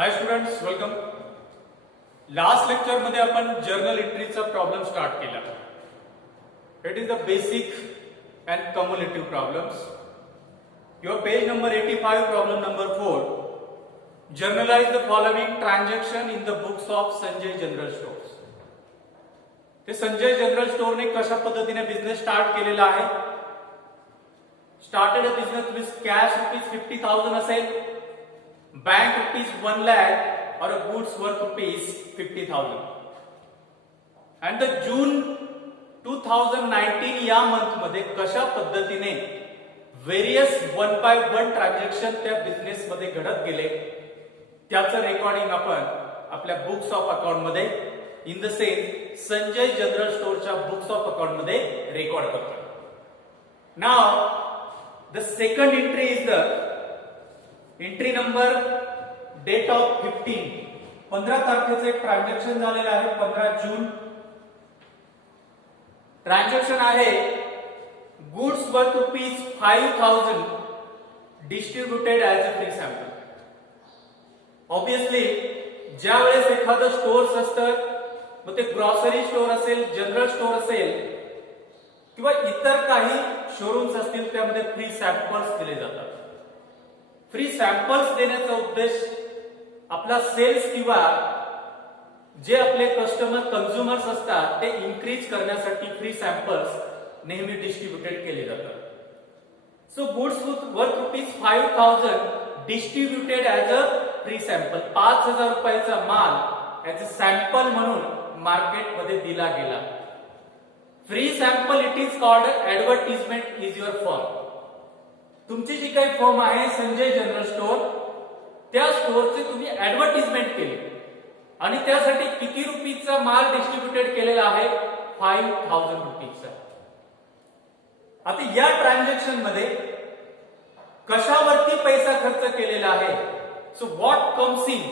हाय students, welcome. Last lecture मध्ये आपण journal एंट्रीचा प्रॉब्लेम स्टार्ट केला. It is the basic and cumulative problems. Your page number 85, problem number 4. Journalise the following transaction in the books of Sanjay general stores. ते Sanjay general स्टोरने कशा पद्धतीने business start केलेला आहे. Started a business with cash ₹50,000 असेल, bank ₹1 lakh or a goods worth ₹50,000. and the June 2019 या month मध्ये कशा पद्धतीने व्हेरियस 1 by 1 ट्रान्झॅक्शन त्या बिझनेस मध्ये घडत गेले त्याचं रेकॉर्डिंग आपण आपल्या बुक्स ऑफ अकाउंट मध्ये in the sense Sanjay general स्टोरच्या बुक्स ऑफ अकाउंट मध्ये रेकॉर्ड करतो. Now the second entry is the entry number date of 15 तारखेचं एक ट्रान्झॅक्शन झालेलं आहे. 15 जून. ट्रान्झॅक्शन आहे goods worth ₹5,000 distributed as a free sample. Obviously ज्या वेळेस एखादं स्टोअर्स असतं, मग ते ग्रॉसरी स्टोअर असेल, जनरल स्टोअर असेल किंवा इतर काही शोरूम्स असतील, त्यामध्ये फ्री सॅम्पल्स दिले जातात. फ्री सॅम्पल्स देण्याचा उद्देश आपला सेल्स किंवा जे आपले कस्टमर कन्झ्युमर्स असतात ते इन्क्रीज करण्यासाठी फ्री सॅम्पल्स नेहमी डिस्ट्रीब्युटेड केले जातात. So goods worth ₹5,000 distributed as a free sample. ₹5,000 माल ऍज अ सॅम्पल म्हणून मार्केटमध्ये दिला गेला. Free sample it is called advertisement is your firm. तुमची जी काही फर्म आहे संजय जनरल स्टोअर, त्या स्टोअरचे तुम्ही ऍडव्हर्टिजमेंट केली आणि त्यासाठी किती रुपीचा माल डिस्ट्रीब्युटेड केलेला आहे? ₹5,000. आता या ट्रान्झॅक्शन मध्ये कशावरती पैसा खर्च केलेला आहे? सो व्हॉट कम्स इन,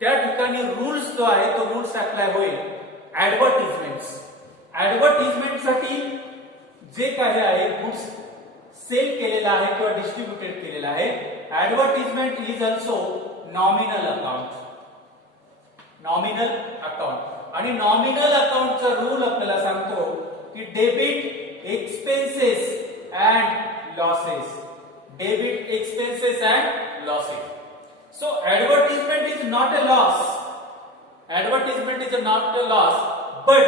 त्या ठिकाणी रूल्स जो आहे तो रूल्स अप्लाय होईल. ऍडव्हर्टिजमेंट्स. ऍडव्हर्टिजमेंटसाठी जे काही आहे गुड्स सेल केलेला आहे किंवा डिस्ट्रीब्युटेड केलेला आहे, advertisement is also nominal account. Nominal account. आणि नॉमिनल अकाउंटचा रूल आपल्याला सांगतो की debit expenses and losses. Debit expenses and losses. So advertisement is not a loss. Advertisement is not a loss, but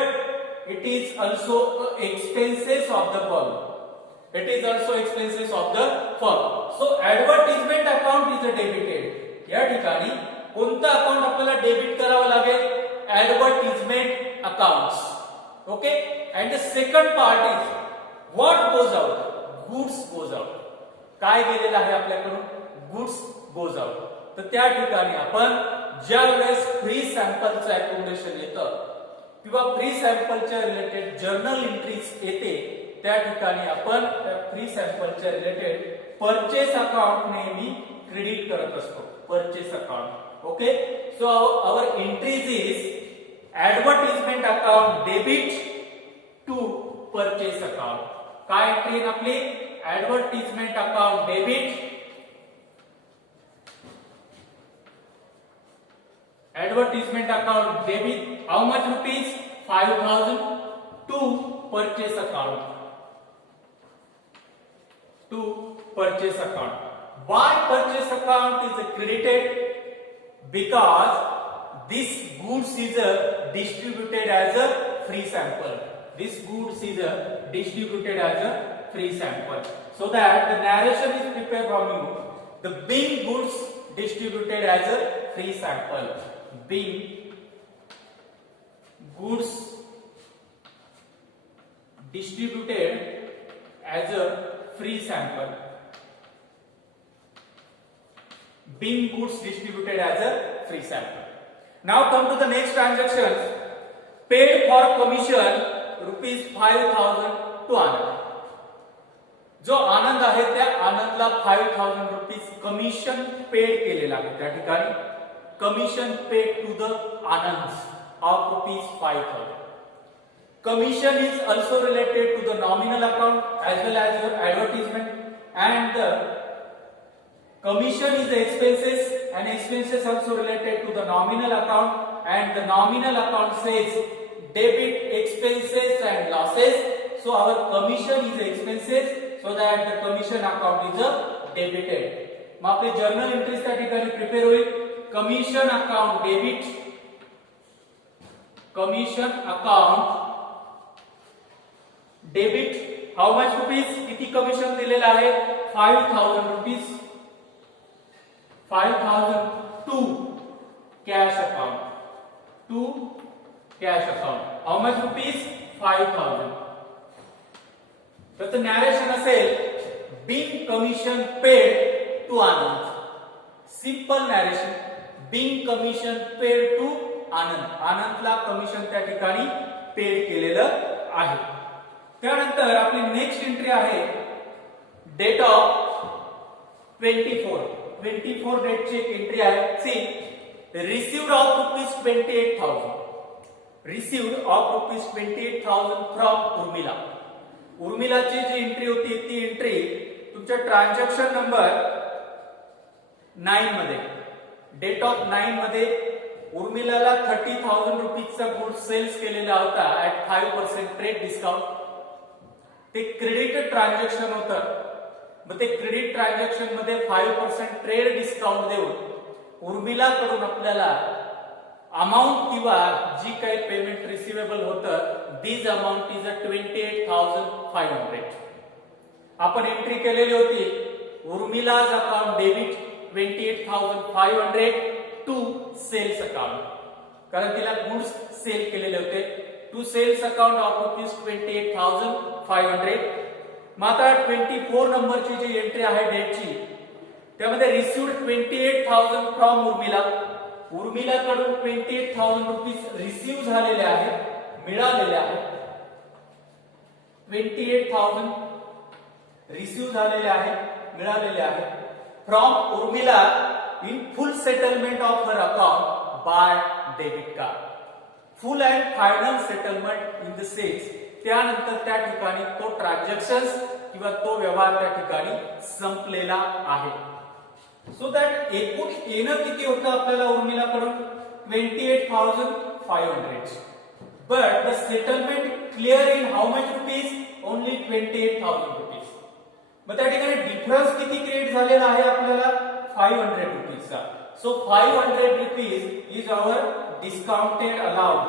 it is also expenses of the firm. It is also expenses of the firm. So advertisement account is a debited. या ठिकाणी कोणतं account आपल्याला debit करावं लागेल? Advertisement accounts. Okay. And the second part is what goes out. Goods goes out. काय गेलेलं आहे आपल्याकडून? Goods goes out. तर त्या ठिकाणी आपण ज्या वेळेस फ्री सॅम्पलचं अकोमोडेशन येतं किंवा फ्री सॅम्पलच्या रिलेटेड जर्नल एंट्रीज येते, त्या ठिकाणी आपण फ्री सॅम्पलच्या रिलेटेड परचेस अकाउंट नेहमी क्रेडिट करत असतो. Purchase account. Okay. So our entries is advertisement account debit to purchase account. काय एंट्री आपली? Advertisement account debit. Advertisement account debit how much rupees? 5,000 to purchase account. To purchase account. Why purchase account is credited? Because this goods is distributed as a free sample. This goods is distributed as a free sample. So that the narration is prepared from you. The being goods distributed as a free sample. Being goods distributed as a free sample. Being goods distributed as a free sample. Now come to the next transaction. Paid for commission ₹5,000 to Anand. जो आनंद आहे त्या आनंदला ₹5,000 commission paid केलेला आहे. त्या ठिकाणी commission paid to the Anand of ₹5,000. Commission is also related to the nominal account as well as your advertisement, and the commission is the expenses and expenses also related to the nominal account, and the nominal account says debit expenses and losses. So our commission is expenses, so that the commission account is a debited. मग आपले journal entries त्या ठिकाणी prepare होईल. Commission account debit, commission account debit. How much rupees, किती commission दिलेलं आहे? 5000 rupees. 5000 to cash account, to cash account. How much rupees? 5000. तर narration असेल being commission paid to Anand. Simple narration, being commission paid to Anand. आनंदला commission त्या ठिकाणी paid केलेलं आहे. त्यानंतर आपली नेक्स्ट एंट्री आहे डेट ऑफ 24 डेटची एक एंट्री आहे. See received of rupees 28,000, received of rupees 28,000 from Urmila. उर्मिलाची जी एंट्री होती ती एंट्री तुमच्या ट्रान्झॅक्शन नंबर 9 मध्ये, डेट ऑफ 9 मध्ये उर्मिलाला 30,000 रुपीजचा गुड सेल्स केलेला होता ऍट 5% ट्रेड डिस्काउंट. ते क्रेडिट ट्रान्झॅक्शन होतं. मग ते क्रेडिट ट्रान्झॅक्शन मध्ये 5% ट्रेड डिस्काउंट देऊन उर्मिलाकडून आपल्याला अमाउंट किंवा जी काही पेमेंट रिसिवेबल होतं, दिस अमाउंट इज 28,500. आपण एंट्री केलेली होती Urmila's account debit 28,500 to sales account, कारण तिला गुड्स सेल केलेले होते. To sales account of rupees 28,500. मग आता 24 नंबरची जी एंट्री आहे डेटची, त्यामध्ये रिसिव्ड 28,000 फ्रॉम उर्मिला. उर्मिलाकडून 28,000 रुपीज रिसीव्ह झालेले आहेत, मिळालेले आहेत. 28,000 रिसीव्ह झालेले आहेत, मिळालेले आहेत from Urmila in full settlement of her account by debit card. Full and final settlement in the sales. त्यानंतर त्या ठिकाणी तो ट्रान्झॅक्शन्स किंवा तो व्यवहार त्या ठिकाणी संपलेला आहे. सो दॅट एकूण येणं किती होतं आपल्याला उर्मिलाकडून? 28,500. But the settlement clear in how much rupees? Only 28,000 rupees. मग त्या ठिकाणी डिफरन्स किती क्रिएट झालेला आहे आपल्याला? 500 रुपीजचा. So 500 rupees is our discounted allowed.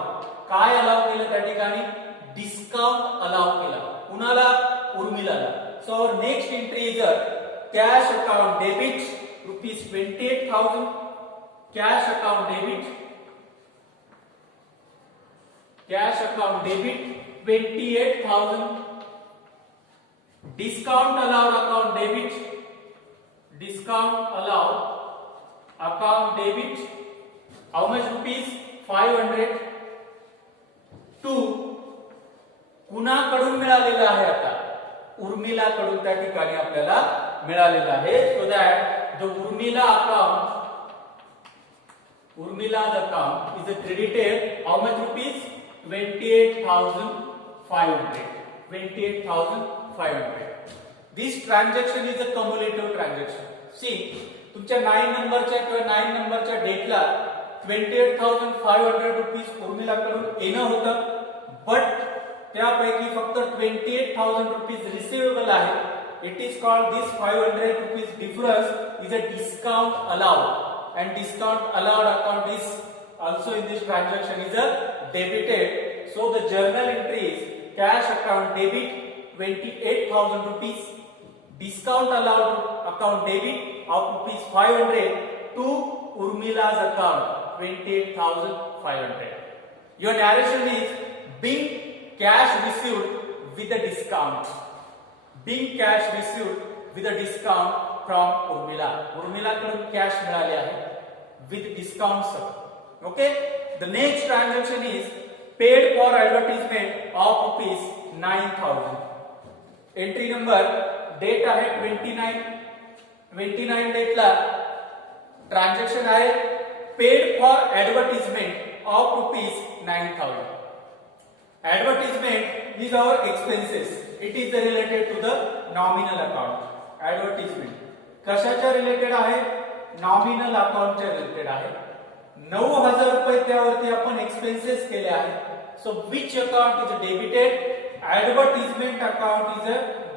काय अलाउ केलं त्या ठिकाणी? डिस्काउंट अलाउ केला. कुणाला? उर्मिलाला. So our next entry is cash account debit rupees 28,000. Cash account debit, cash account debit 28,000. Discount allowed account debit, discount allowed account debit how much rupees? 500 to कुणाकडून मिळालेला आहे? आता उर्मिलाकडून त्या ठिकाणी आपल्याला मिळालेला आहे. So that the Urmila account, Urmila's account is credited how much rupees? 28,500. 28,500. This transaction is a cumulative transaction. See, तुमच्या 9 नंबरच्या किंवा 9 नंबरच्या डेटला 28,500 रुपीज उर्मिलाकडून येणं होतं, बट त्यापैकी फक्त 28,000 रुपीज रिसिवेबल आहे. It is called this 500 rupees difference is a discount allowed, and discount allowed account is also in this transaction is a debited. So the journal entry is cash account debit 28,000 rupees, discount allowed account debit of rupees 500 to Urmila's account 28,500. Your narration is being cash received with a discount, being cash received with a discount from Urmila. Urmila कडून cash मिळाले आहे with discount sir. Okay, the next transaction is paid for advertisement of rupees 9,000. Entry number date आहे 29 डेटला transaction आहे paid for advertisement of rupees 9,000. Advertisement is our expenses. It is related to the nominal account. Advertisement कशाच्या related आहे? Nominal अकाउंटच्या related आहे. 9,000 रुपये त्यावरती आपण expenses केले आहेत. So which account is debited? Advertisement account is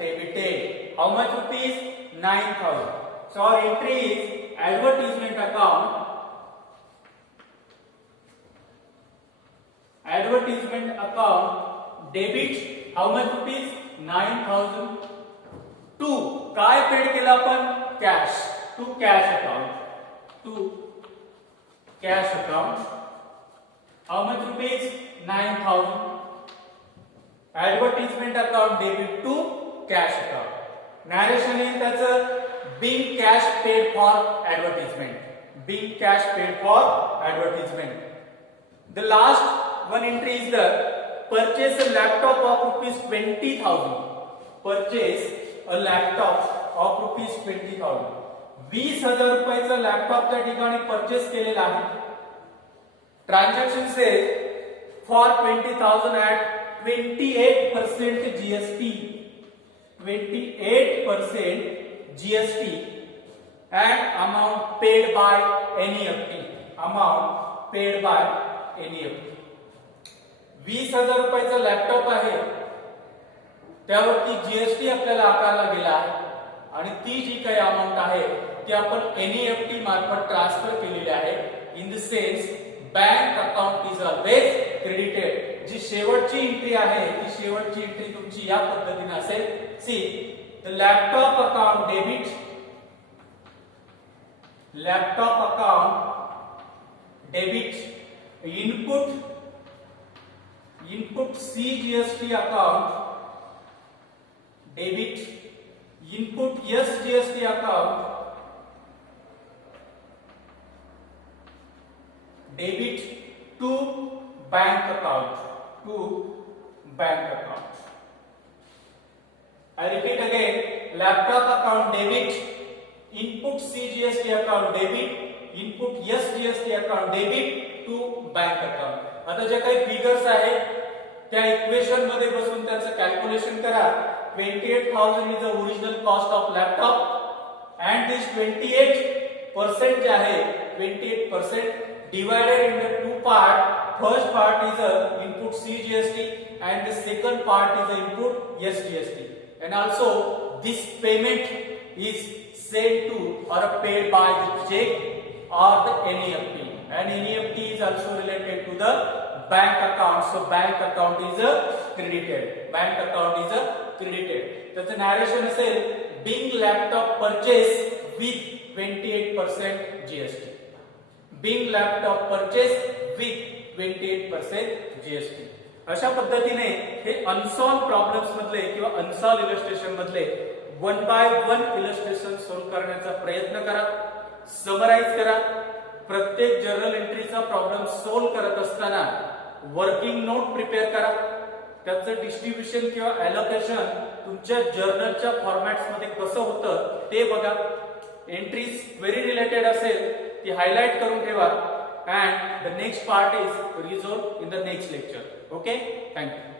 debited. How much rupees? 9,000. So our entry is advertisement account. Advertisement account debit how much rupees? 9,000. To काय paid केलं आपण? Cash. To cash account. To cash account. How much rupees? 9,000. Advertisement account debit to cash account. Narration is त्याचं being cash paid for advertisement. Being cash paid for advertisement. The last one entry is the purchase a laptop of rupees 20,000. Purchase a laptop of rupees 20,000. 20,000 रुपयाचा laptop त्या ठिकाणी purchase केलेला आहे. Transaction say for 20,000 at 28% GST. 28% GST and amount paid by NEFT. Amount paid by NEFT. 20,000 रुपयाचा laptop आहे, त्यावरती GST आपल्याला आकारला गेला आहे आणि ती जी काही अमाउंट आहे ती आपण NEFT मार्फत ट्रान्सफर केलेली आहे. In the sense bank account is always credited. जी शेवटची एंट्री आहे ती शेवटची एंट्री तुमची या पद्धतीने असेल. See the laptop account debit. Laptop account debit. Input CGST account debit. Input SGST account debit to bank account. To bank account. I repeat again, laptop account debit, input CGST account debit, input SGST account debit to bank account. आता जे काही figures आहेत त्या equation मध्ये बसून त्याचं calculation करा. 28,000 is the original cost of laptop and this 28% जे आहे 28% divided into two part. First part is a input CGST and the second part is the input SGST. And also this payment is sent to or paid by the check or the NEFT. And NEFT is also related to the bank account. So bank account is credited. Bank account is credited. त्याचं narration असेल being laptop purchase with 28% GST. Being laptop purchase with 28% GST. अशा पद्धतीने हे unsolved problems मधले किंवा unsolved illustration मधले 1 bye 1 illustration solve करण्याचा प्रयत्न करा. समराइज करा. प्रत्येक जर्नल एंट्रीचा प्रॉब्लेम सॉल्व्ह करत असताना वर्किंग नोट प्रिपेअर करा. त्याचं डिस्ट्रीब्युशन किंवा ॲलोकेशन तुमच्या जर्नलच्या फॉर्मॅट्स मध्ये कसं होतं ते बघा. एंट्रीज व्हेरी रिलेटेड असेल ती हायलाइट करून ठेवा. And the next part is resolved in the next lecture. Okay, thank you.